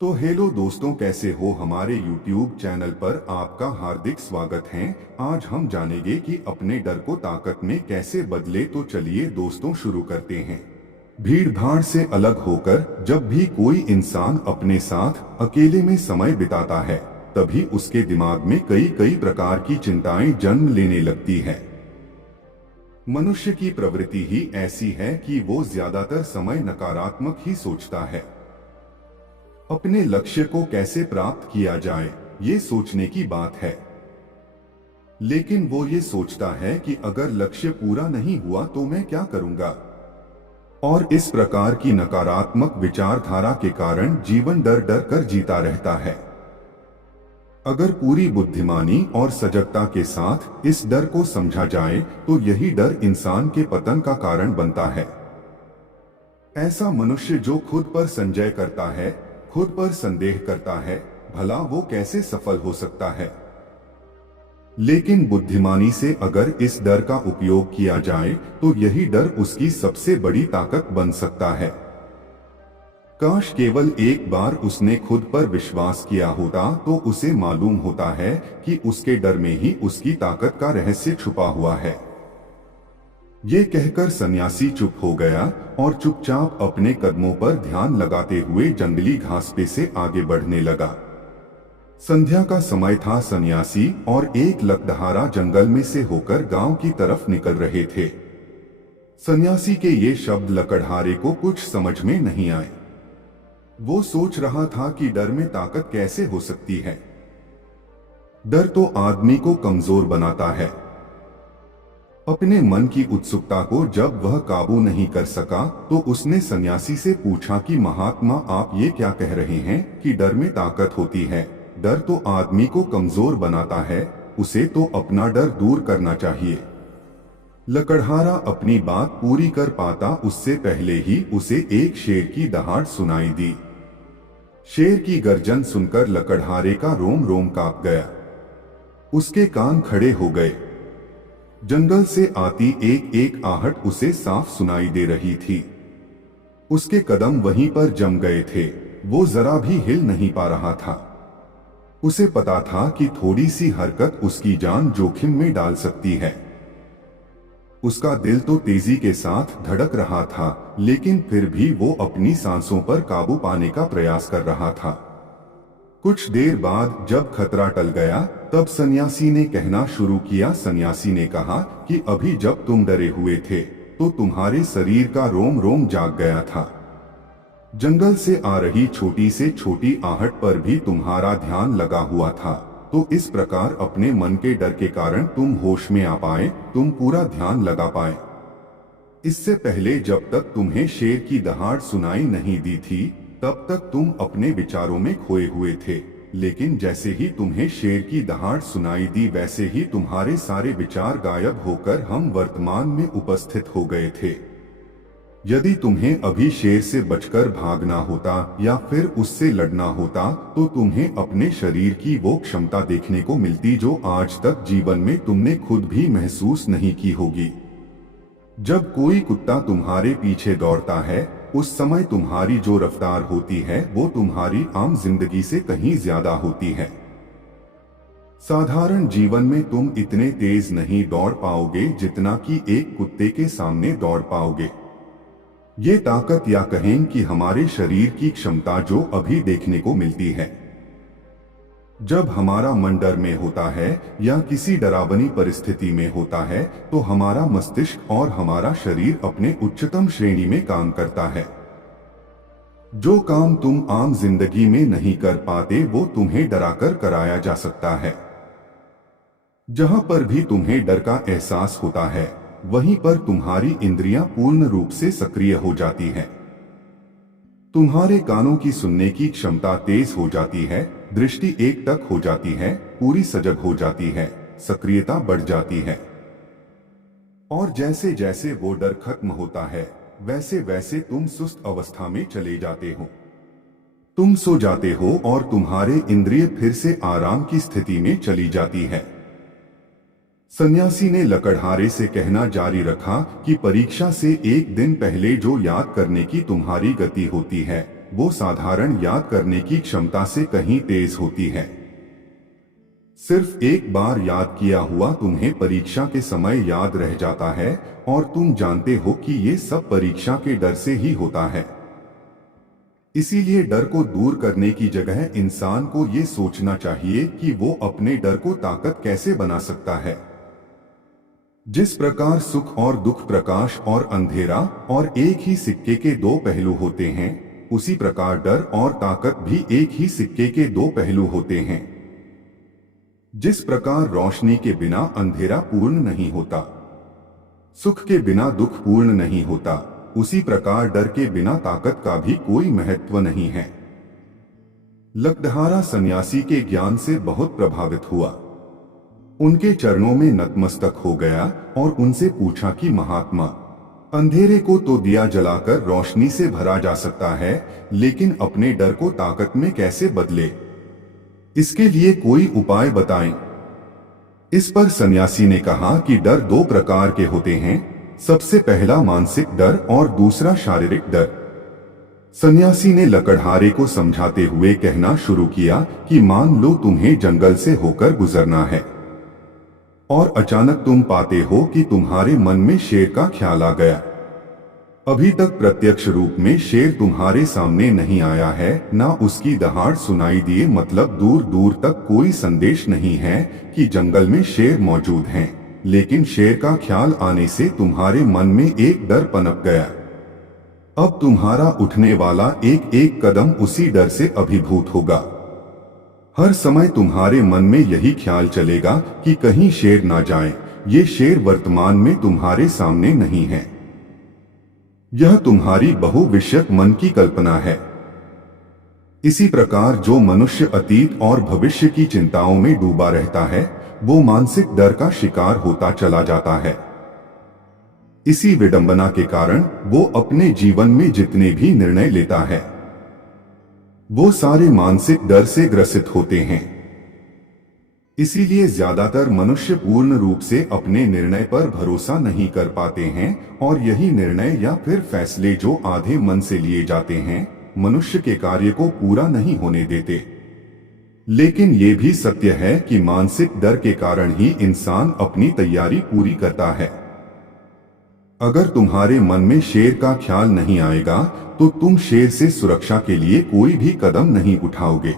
तो हेलो दोस्तों, कैसे हो। हमारे YouTube चैनल पर आपका हार्दिक स्वागत है। आज हम जानेंगे कि अपने डर को ताकत में कैसे बदले। तो चलिए दोस्तों, शुरू करते हैं। भीड़ भाड़ से अलग होकर जब भी कोई इंसान अपने साथ अकेले में समय बिताता है, तभी उसके दिमाग में कई कई प्रकार की चिंताएं जन्म लेने लगती है। मनुष्य की प्रवृत्ति ही ऐसी है कि वो ज्यादातर समय नकारात्मक ही सोचता है। अपने लक्ष्य को कैसे प्राप्त किया जाए, ये सोचने की बात है। लेकिन वो ये सोचता है कि अगर लक्ष्य पूरा नहीं हुआ तो मैं क्या करूंगा। और इस प्रकार की नकारात्मक विचारधारा के कारण जीवन डर डर कर जीता रहता है। अगर पूरी बुद्धिमानी और सजगता के साथ इस डर को समझा जाए तो यही डर इंसान के पतन का कारण बनता है। ऐसा मनुष्य जो खुद पर संजय करता है, खुद पर संदेह करता है, भला वो कैसे सफल हो सकता है। लेकिन बुद्धिमानी से अगर इस डर का उपयोग किया जाए तो यही डर उसकी सबसे बड़ी ताकत बन सकता है। काश केवल एक बार उसने खुद पर विश्वास किया होता तो उसे मालूम होता है कि उसके डर में ही उसकी ताकत का रहस्य छुपा हुआ है। ये कहकर सन्यासी चुप हो गया और चुपचाप अपने कदमों पर ध्यान लगाते हुए जंगली घास पे से आगे बढ़ने लगा। संध्या का समय था। सन्यासी और एक लकड़हारा जंगल में से होकर गांव की तरफ निकल रहे थे। सन्यासी के ये शब्द लकड़हारे को कुछ समझ में नहीं आए। वो सोच रहा था कि डर में ताकत कैसे हो सकती है। डर तो आदमी को कमजोर बनाता है। अपने मन की उत्सुकता को जब वह काबू नहीं कर सका तो उसने सन्यासी से पूछा कि महात्मा, आप ये क्या कह रहे हैं कि डर में ताकत होती है। डर तो आदमी को कमजोर बनाता है, उसे तो अपना डर दूर करना चाहिए। लकड़हारा अपनी बात पूरी कर पाता उससे पहले ही उसे एक शेर की दहाड़ सुनाई दी। शेर की गर्जन सुनकर लकड़हारे का रोम रोम कांप गया। उसके कान खड़े हो गए। जंगल से आती एक एक आहट उसे साफ सुनाई दे रही थी। उसके कदम वहीं पर जम गए थे। वो जरा भी हिल नहीं पा रहा था। उसे पता था कि थोड़ी सी हरकत उसकी जान जोखिम में डाल सकती है। उसका दिल तो तेजी के साथ धड़क रहा था, लेकिन फिर भी वो अपनी सांसों पर काबू पाने का प्रयास कर रहा था। कुछ देर बाद जब खतरा टल गया तब सन्यासी ने कहना शुरू किया। सन्यासी ने कहा कि अभी जब तुम डरे हुए थे तो तुम्हारे शरीर का रोम रोम जाग गया था। जंगल से आ रही छोटी से छोटी आहट पर भी तुम्हारा ध्यान लगा हुआ था। तो इस प्रकार अपने मन के डर के कारण तुम होश में आ पाए, तुम पूरा ध्यान लगा पाए। इससे पहले जब तक तुम्हें शेर की दहाड़ सुनाई नहीं दी थी तब तक तुम अपने विचारों में खोए हुए थे। लेकिन जैसे ही तुम्हें शेर की दहाड़ सुनाई दी वैसे ही तुम्हारे सारे विचार गायब होकर हम वर्तमान में उपस्थित हो गए थे। यदि तुम्हें अभी शेर से बचकर भागना होता या फिर उससे लड़ना होता तो तुम्हें अपने शरीर की वो क्षमता देखने को मिलती जो आज तक जीवन में तुमने खुद भी महसूस नहीं की होगी। जब कोई कुत्ता तुम्हारे पीछे दौड़ता है उस समय तुम्हारी जो रफ्तार होती है वो तुम्हारी आम जिंदगी से कहीं ज्यादा होती है। साधारण जीवन में तुम इतने तेज नहीं दौड़ पाओगे जितना कि एक कुत्ते के सामने दौड़ पाओगे। ये ताकत या कहें कि हमारे शरीर की क्षमता जो अभी देखने को मिलती है। जब हमारा मन डर में होता है या किसी डरावनी परिस्थिति में होता है तो हमारा मस्तिष्क और हमारा शरीर अपने उच्चतम श्रेणी में काम करता है। जो काम तुम आम जिंदगी में नहीं कर पाते वो तुम्हें डराकर कराया जा सकता है। जहां पर भी तुम्हें डर का एहसास होता है वहीं पर तुम्हारी इंद्रियां पूर्ण रूप से सक्रिय हो जाती हैं। तुम्हारे कानों की सुनने की क्षमता तेज हो जाती है, दृष्टि एक टक हो जाती है, पूरी सजग हो जाती है, सक्रियता बढ़ जाती है। और जैसे जैसे वो डर खत्म होता है वैसे वैसे तुम सुस्त अवस्था में चले जाते हो। तुम सो जाते हो और तुम्हारे इंद्रिय फिर से आराम की स्थिति में चली जाती है। सन्यासी ने लकड़हारे से कहना जारी रखा कि परीक्षा से एक दिन पहले जो याद करने की तुम्हारी गति होती है वो साधारण याद करने की क्षमता से कहीं तेज होती है। सिर्फ एक बार याद किया हुआ तुम्हें परीक्षा के समय याद रह जाता है और तुम जानते हो कि ये सब परीक्षा के डर से ही होता है। इसीलिए डर को दूर करने की जगह इंसान को ये सोचना चाहिए कि वो अपने डर को ताकत कैसे बना सकता है। जिस प्रकार सुख और दुख, प्रकाश और अंधेरा और एक ही सिक्के के दो पहलू होते हैं, उसी प्रकार डर और ताकत भी एक ही सिक्के के दो पहलू होते हैं। जिस प्रकार रोशनी के बिना अंधेरा पूर्ण नहीं होता, सुख के बिना दुख पूर्ण नहीं होता, उसी प्रकार डर के बिना ताकत का भी कोई महत्व नहीं है। लकड़हारा सन्यासी के ज्ञान से बहुत प्रभावित हुआ। उनके चरणों में नतमस्तक हो गया और उनसे पूछा कि महात्मा, अंधेरे को तो दिया जलाकर रोशनी से भरा जा सकता है, लेकिन अपने डर को ताकत में कैसे बदले? इसके लिए कोई उपाय बताएं। इस पर सन्यासी ने कहा कि डर दो प्रकार के होते हैं, सबसे पहला मानसिक डर और दूसरा शारीरिक डर। सन्यासी ने लकड़हारे को समझाते हुए कहना शुरू किया कि मान लो तुम्हें जंगल से होकर गुजरना है और अचानक तुम पाते हो कि तुम्हारे मन में शेर का ख्याल आ गया। अभी तक प्रत्यक्ष रूप में शेर तुम्हारे सामने नहीं आया है, ना उसकी दहाड़ सुनाई दिए, मतलब दूर दूर तक कोई संदेश नहीं है कि जंगल में शेर मौजूद हैं, लेकिन शेर का ख्याल आने से तुम्हारे मन में एक डर पनप गया। अब तुम्हारा उठने वाला एक एक कदम उसी डर से अभिभूत होगा। हर समय तुम्हारे मन में यही ख्याल चलेगा कि कहीं शेर ना जाए। ये शेर वर्तमान में तुम्हारे सामने नहीं है, यह तुम्हारी बहुविषयक मन की कल्पना है। इसी प्रकार जो मनुष्य अतीत और भविष्य की चिंताओं में डूबा रहता है, वो मानसिक डर का शिकार होता चला जाता है। इसी विडंबना के कारण वो अपने जीवन में जितने भी निर्णय लेता है, वो सारे मानसिक डर से ग्रसित होते हैं। इसीलिए ज्यादातर मनुष्य पूर्ण रूप से अपने निर्णय पर भरोसा नहीं कर पाते हैं और यही निर्णय या फिर फैसले जो आधे मन से लिए जाते हैं, मनुष्य के कार्य को पूरा नहीं होने देते। लेकिन ये भी सत्य है कि मानसिक डर के कारण ही इंसान अपनी तैयारी पूरी करता है। अगर तुम्हारे मन में शेर का ख्याल नहीं आएगा तो तुम शेर से सुरक्षा के लिए कोई भी कदम नहीं उठाओगे।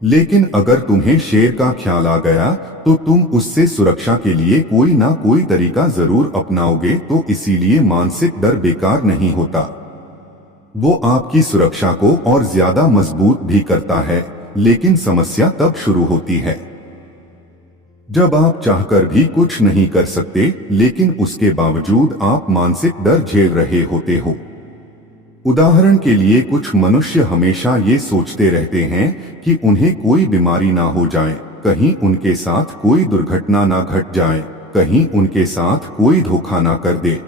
लेकिन अगर तुम्हें शेर का ख्याल आ गया तो तुम उससे सुरक्षा के लिए कोई ना कोई तरीका जरूर अपनाओगे। तो इसीलिए मानसिक डर बेकार नहीं होता, वो आपकी सुरक्षा को और ज्यादा मजबूत भी करता है। लेकिन समस्या तब शुरू होती है जब आप चाहकर भी कुछ नहीं कर सकते, लेकिन उसके बावजूद आप मानसिक डर झेल रहे होते हो। उदाहरण के लिए कुछ मनुष्य हमेशा ये सोचते रहते हैं कि उन्हें कोई बीमारी ना हो जाए, कहीं उनके साथ कोई दुर्घटना ना घट जाए, कहीं उनके साथ कोई धोखा ना कर दे।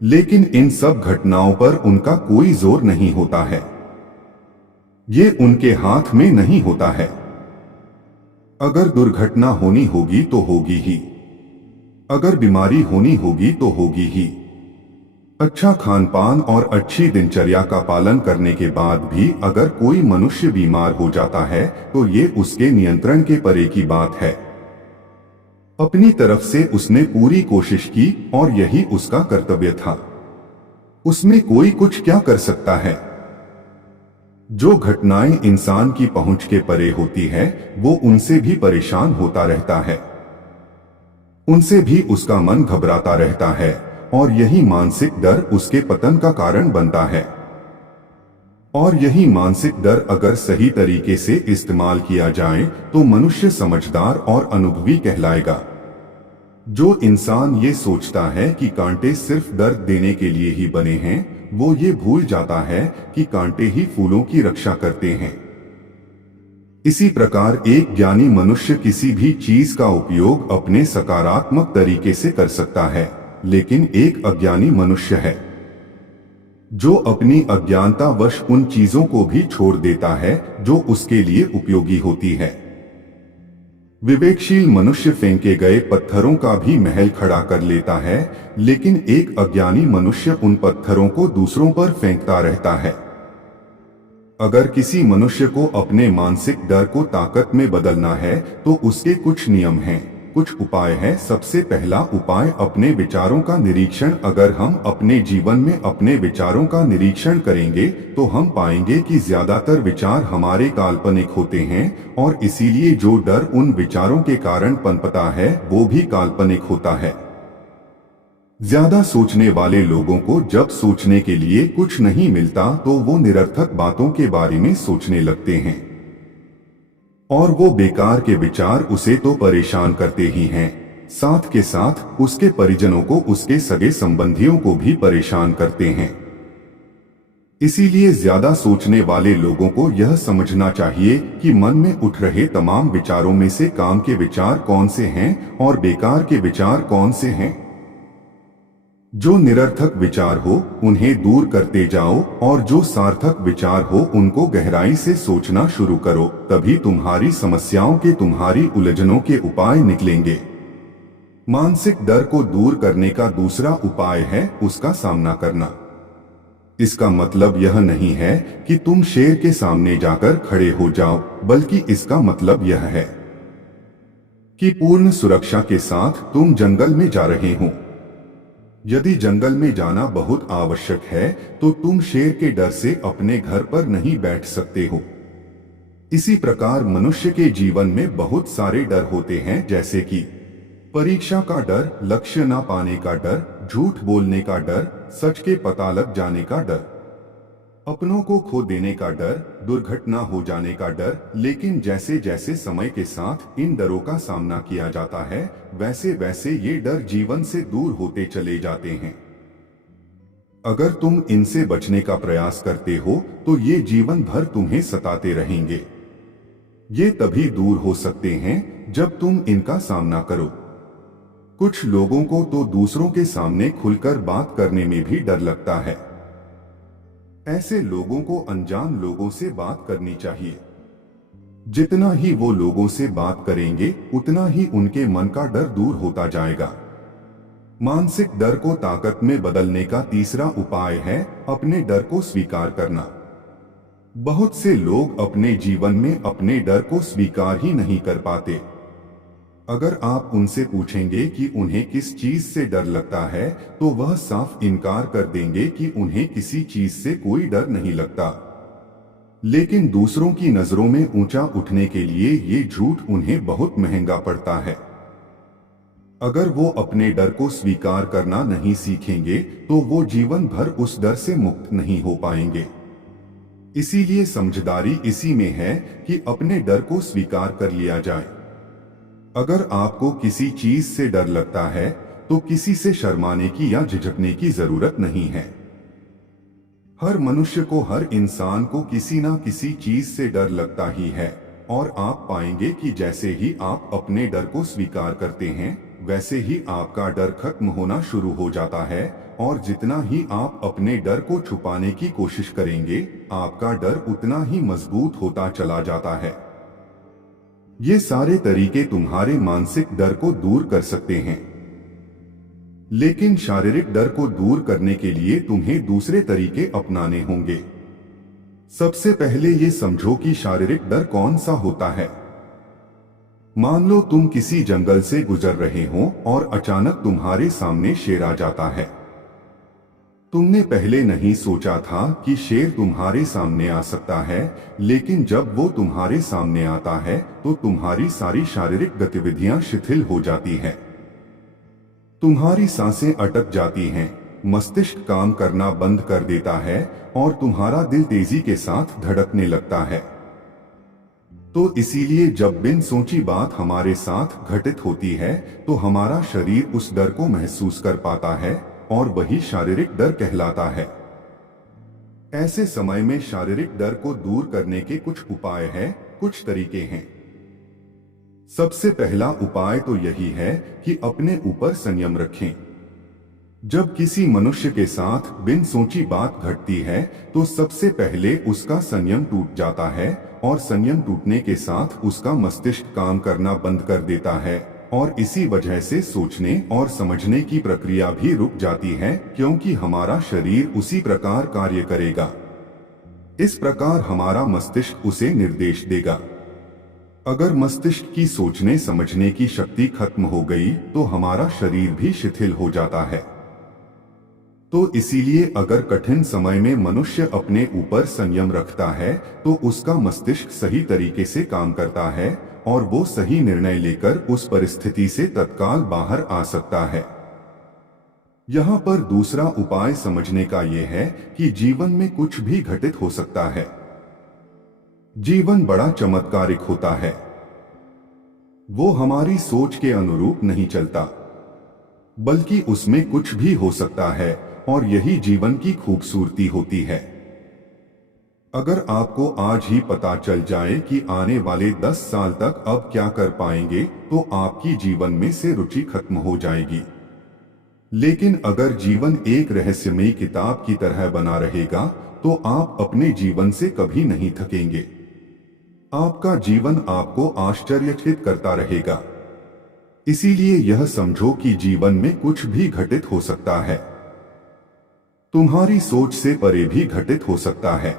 लेकिन इन सब घटनाओं पर उनका कोई जोर नहीं होता है, ये उनके हाथ में नहीं होता है। अगर दुर्घटना होनी होगी तो होगी ही, अगर बीमारी होनी होगी तो होगी ही। अच्छा खान पान और अच्छी दिनचर्या का पालन करने के बाद भी अगर कोई मनुष्य बीमार हो जाता है तो ये उसके नियंत्रण के परे की बात है। अपनी तरफ से उसने पूरी कोशिश की और यही उसका कर्तव्य था। उसमें कोई कुछ क्या कर सकता है? जो घटनाएं इंसान की पहुंच के परे होती है, वो उनसे भी परेशान होता रहता है, उनसे भी उसका मन घबराता रहता है और यही मानसिक डर उसके पतन का कारण बनता है। और यही मानसिक डर अगर सही तरीके से इस्तेमाल किया जाए तो मनुष्य समझदार और अनुभवी कहलाएगा। जो इंसान ये सोचता है कि कांटे सिर्फ दर्द देने के लिए ही बने हैं, वो ये भूल जाता है कि कांटे ही फूलों की रक्षा करते हैं। इसी प्रकार एक ज्ञानी मनुष्य किसी भी चीज का उपयोग अपने सकारात्मक तरीके से कर सकता है, लेकिन एक अज्ञानी मनुष्य है जो अपनी अज्ञानतावश उन चीजों को भी छोड़ देता है जो उसके लिए उपयोगी होती है। विवेकशील मनुष्य फेंके गए पत्थरों का भी महल खड़ा कर लेता है, लेकिन एक अज्ञानी मनुष्य उन पत्थरों को दूसरों पर फेंकता रहता है। अगर किसी मनुष्य को अपने मानसिक डर को ताकत में बदलना है तो उसके कुछ नियम हैं, कुछ उपाय हैं। सबसे पहला उपाय अपने विचारों का निरीक्षण। अगर हम अपने जीवन में अपने विचारों का निरीक्षण करेंगे तो हम पाएंगे कि ज्यादातर विचार हमारे काल्पनिक होते हैं और इसीलिए जो डर उन विचारों के कारण पनपता है वो भी काल्पनिक होता है। ज्यादा सोचने वाले लोगों को जब सोचने के लिए कुछ नहीं मिलता तो वो निरर्थक बातों के बारे में सोचने लगते हैं और वो बेकार के विचार उसे तो परेशान करते ही हैं, साथ के साथ उसके परिजनों को, उसके सगे संबंधियों को भी परेशान करते हैं। इसीलिए ज्यादा सोचने वाले लोगों को यह समझना चाहिए कि मन में उठ रहे तमाम विचारों में से काम के विचार कौन से हैं और बेकार के विचार कौन से हैं। जो निरर्थक विचार हो उन्हें दूर करते जाओ और जो सार्थक विचार हो उनको गहराई से सोचना शुरू करो, तभी तुम्हारी समस्याओं के, तुम्हारी उलझनों के उपाय निकलेंगे। मानसिक डर को दूर करने का दूसरा उपाय है उसका सामना करना। इसका मतलब यह नहीं है कि तुम शेर के सामने जाकर खड़े हो जाओ, बल्कि इसका मतलब यह है कि पूर्ण सुरक्षा के साथ तुम जंगल में जा रहे हो। यदि जंगल में जाना बहुत आवश्यक है तो तुम शेर के डर से अपने घर पर नहीं बैठ सकते हो। इसी प्रकार मनुष्य के जीवन में बहुत सारे डर होते हैं, जैसे कि परीक्षा का डर, लक्ष्य ना पाने का डर, झूठ बोलने का डर, सच के पता लग जाने का डर, अपनों को खो देने का डर, दुर्घटना हो जाने का डर। लेकिन जैसे जैसे समय के साथ इन डरों का सामना किया जाता है वैसे वैसे ये डर जीवन से दूर होते चले जाते हैं। अगर तुम इनसे बचने का प्रयास करते हो तो ये जीवन भर तुम्हें सताते रहेंगे। ये तभी दूर हो सकते हैं जब तुम इनका सामना करो। कुछ लोगों को तो दूसरों के सामने खुलकर बात करने में भी डर लगता है। ऐसे लोगों को अनजान लोगों से बात करनी चाहिए। जितना ही वो लोगों से बात करेंगे उतना ही उनके मन का डर दूर होता जाएगा। मानसिक डर को ताकत में बदलने का तीसरा उपाय है अपने डर को स्वीकार करना। बहुत से लोग अपने जीवन में अपने डर को स्वीकार ही नहीं कर पाते। अगर आप उनसे पूछेंगे कि उन्हें किस चीज से डर लगता है तो वह साफ इनकार कर देंगे कि उन्हें किसी चीज से कोई डर नहीं लगता। लेकिन दूसरों की नजरों में ऊंचा उठने के लिए ये झूठ उन्हें बहुत महंगा पड़ता है। अगर वो अपने डर को स्वीकार करना नहीं सीखेंगे तो वो जीवन भर उस डर से मुक्त नहीं हो पाएंगे। इसीलिए समझदारी इसी में है कि अपने डर को स्वीकार कर लिया जाए। अगर आपको किसी चीज से डर लगता है तो किसी से शर्माने की या झिझकने की जरूरत नहीं है। हर मनुष्य को, हर इंसान को किसी ना किसी चीज से डर लगता ही है और आप पाएंगे कि जैसे ही आप अपने डर को स्वीकार करते हैं वैसे ही आपका डर खत्म होना शुरू हो जाता है और जितना ही आप अपने डर को छुपाने की कोशिश करेंगे आपका डर उतना ही मजबूत होता चला जाता है। ये सारे तरीके तुम्हारे मानसिक डर को दूर कर सकते हैं, लेकिन शारीरिक डर को दूर करने के लिए तुम्हें दूसरे तरीके अपनाने होंगे। सबसे पहले ये समझो कि शारीरिक डर कौन सा होता है। मान लो तुम किसी जंगल से गुजर रहे हो और अचानक तुम्हारे सामने शेर आ जाता है। तुमने पहले नहीं सोचा था कि शेर तुम्हारे सामने आ सकता है, लेकिन जब वो तुम्हारे सामने आता है तो तुम्हारी सारी शारीरिक गतिविधियां शिथिल हो जाती हैं। तुम्हारी सांसें अटक जाती हैं, मस्तिष्क काम करना बंद कर देता है और तुम्हारा दिल तेजी के साथ धड़कने लगता है। तो इसीलिए जब बिन सोची बात हमारे साथ घटित होती है तो हमारा शरीर उस डर को महसूस कर पाता है और वही शारीरिक डर कहलाता है। ऐसे समय में शारीरिक डर को दूर करने के कुछ उपाय हैं, कुछ तरीके हैं। सबसे पहला उपाय तो यही है कि अपने ऊपर संयम रखें। जब किसी मनुष्य के साथ बिन सोची बात घटती है तो सबसे पहले उसका संयम टूट जाता है और संयम टूटने के साथ उसका मस्तिष्क काम करना बंद कर देता है और इसी वजह से सोचने और समझने की प्रक्रिया भी रुक जाती है, क्योंकि हमारा शरीर उसी प्रकार कार्य करेगा। इस प्रकार हमारा मस्तिष्क उसे निर्देश देगा। अगर मस्तिष्क की सोचने समझने की शक्ति खत्म हो गई तो हमारा शरीर भी शिथिल हो जाता है। तो इसीलिए अगर कठिन समय में मनुष्य अपने ऊपर संयम रखता है तो उसका मस्तिष्क सही तरीके से काम करता है और वो सही निर्णय लेकर उस परिस्थिति से तत्काल बाहर आ सकता है। यहाँ पर दूसरा उपाय समझने का यह है कि जीवन में कुछ भी घटित हो सकता है। जीवन बड़ा चमत्कारिक होता है। वो हमारी सोच के अनुरूप नहीं चलता, बल्कि उसमें कुछ भी हो सकता है और यही जीवन की खूबसूरती होती है। अगर आपको आज ही पता चल जाए कि आने वाले 10 साल तक अब क्या कर पाएंगे तो आपकी जीवन में से रुचि खत्म हो जाएगी। लेकिन अगर जीवन एक रहस्यमयी किताब की तरह बना रहेगा तो आप अपने जीवन से कभी नहीं थकेंगे। आपका जीवन आपको आश्चर्यचकित करता रहेगा। इसीलिए यह समझो कि जीवन में कुछ भी घटित हो सकता है। तुम्हारी सोच से परे भी घटित हो सकता है।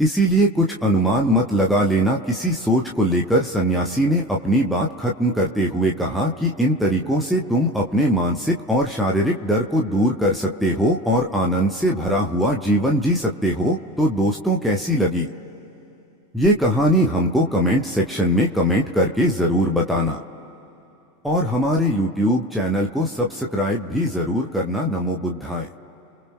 इसीलिए कुछ अनुमान मत लगा लेना। किसी सोच को लेकर सन्यासी ने अपनी बात खत्म करते हुए कहा कि इन तरीकों से तुम अपने मानसिक और शारीरिक डर को दूर कर सकते हो और आनंद से भरा हुआ जीवन जी सकते हो। तो दोस्तों, कैसी लगी ये कहानी हमको कमेंट सेक्शन में कमेंट करके जरूर बताना और हमारे YouTube चैनल को सब्सक्राइब भी जरूर करना। नमो बुद्धाय।